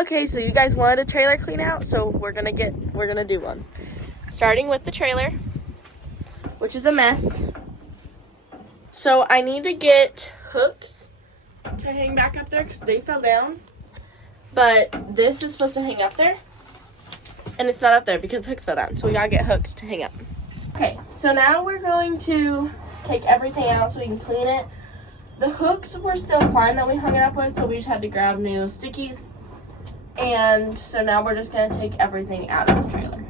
Okay, so you guys wanted a trailer clean out, so we're gonna do one. Starting with the trailer, which is a mess. So I need to get hooks to hang back up there because they fell down. But this is supposed to hang up there, and it's not up there because the hooks fell down. So we gotta get hooks to hang up. Okay, so now we're going to take everything out so we can clean it. The hooks were still fine that we hung it up with, so we just had to grab new stickies. And so now we're just gonna take everything out of the trailer.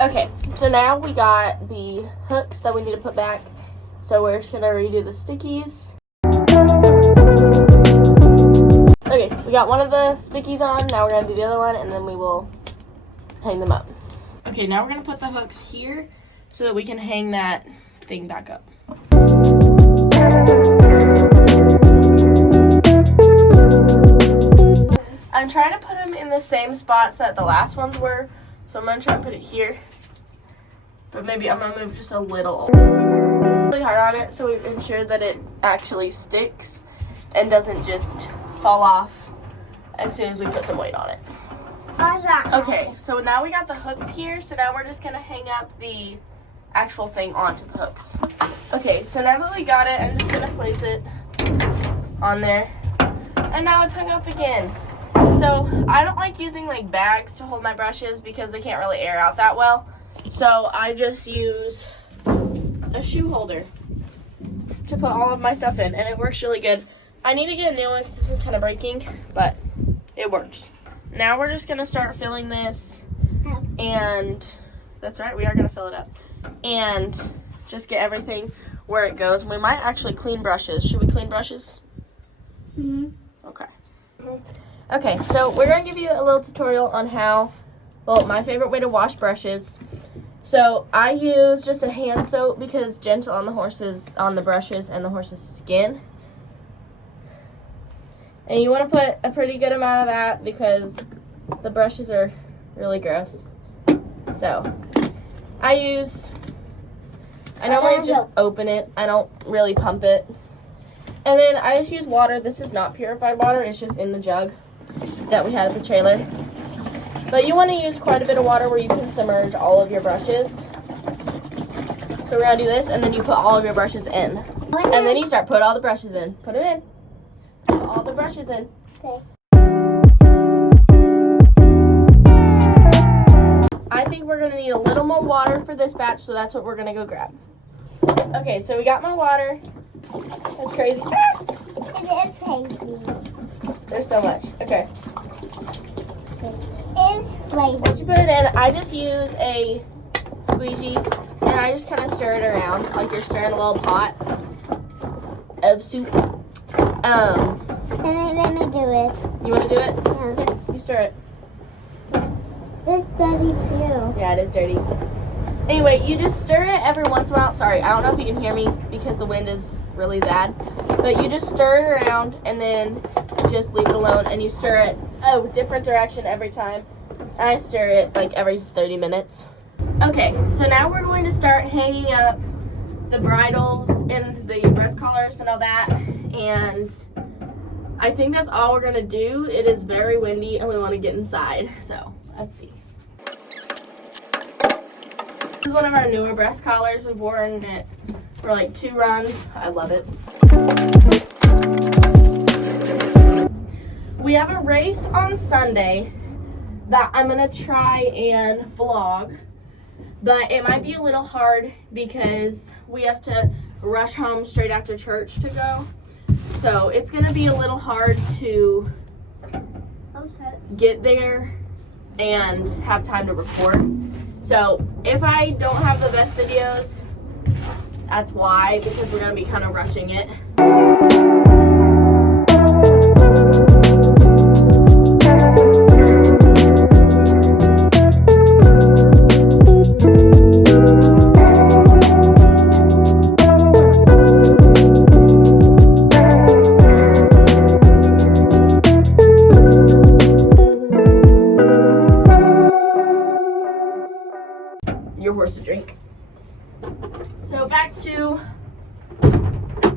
Okay, so now we got the hooks that we need to put back. So we're just gonna redo the stickies. Okay, we got one of the stickies on. Now we're gonna do the other one, and then we will hang them up. Okay, now we're gonna put the hooks here so that we can hang that thing back up. I'm trying to put them in the same spots that the last ones were. So I'm gonna try and put it here. But maybe I'm gonna move just a little. Really hard on it so we've ensured that it actually sticks and doesn't just fall off as soon as we put some weight on it. Okay, so now we got the hooks here, so now we're just gonna hang up the actual thing onto the hooks. Okay, so now that we got it, I'm just gonna place it on there, and now it's hung up again. So I don't like using like bags to hold my brushes because they can't really air out that well, so I just use a shoe holder to put all of my stuff in, and it works really good. I need to get a new one because this one's kind of breaking, but it works. Now we're just gonna start filling this, and that's right, we are gonna fill it up, and just get everything where it goes. We might actually clean brushes. Should we clean brushes? Okay. Okay, so we're gonna give you a little tutorial on how, well, my favorite way to wash brushes. So I use just a hand soap because it's gentle on the brushes and the horse's skin. And you want to put a pretty good amount of that because the brushes are really gross. So I normally just open it. I don't really pump it. And then I just use water. This is not purified water. It's just in the jug that we had at the trailer. But you want to use quite a bit of water where you can submerge all of your brushes. So we're going to do this, and then you put all of your brushes in. And then you start put all the brushes in. Put them in. Put all the brushes in. Okay. I think we're going to need a little more water for this batch, so that's what we're going to go grab. Okay, so we got my water. That's crazy. It is crazy. There's so much. Okay. It's crazy. Once you put it in, I just use a squeegee, and I just kind of stir it around like you're stirring a little pot of soup. And then let me do it. You want to do it? Yeah. Here, you stir it. This dirty too. Yeah, it is dirty. Anyway, you just stir it every once in a while. Sorry, I don't know if you can hear me because the wind is really bad. But you just stir it around and then just leave it alone. And you stir it a different direction every time. I stir it like every 30 minutes. Okay, so now we're going to start hanging up the bridles and the breast collars and all that. And I think that's all we're going to do. It is very windy and we want to get inside. So let's see. This is one of our newer breast collars. We've worn it for like 2 runs. I love it. We have a race on Sunday that I'm gonna try and vlog, but it might be a little hard because we have to rush home straight after church to go. So it's gonna be a little hard to get there and have time to record. So if I don't have the best videos, that's why, because we're gonna be kind of rushing it.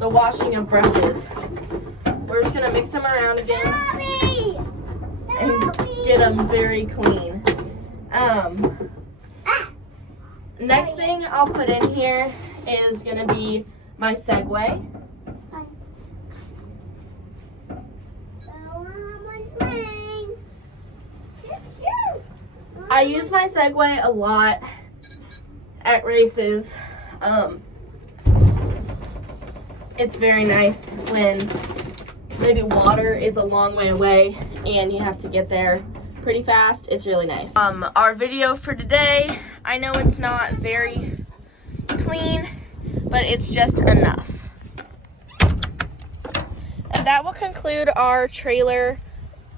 the washing of brushes. We're just gonna mix them around again and get them very clean. Next thing I'll put in here is gonna be my Segway. I use my Segway a lot at races. It's very nice when maybe water is a long way away and you have to get there pretty fast. It's really nice. Our video for today, I know it's not very clean, but it's just enough. And that will conclude our trailer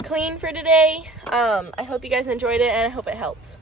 clean for today. I hope you guys enjoyed it and I hope it helped.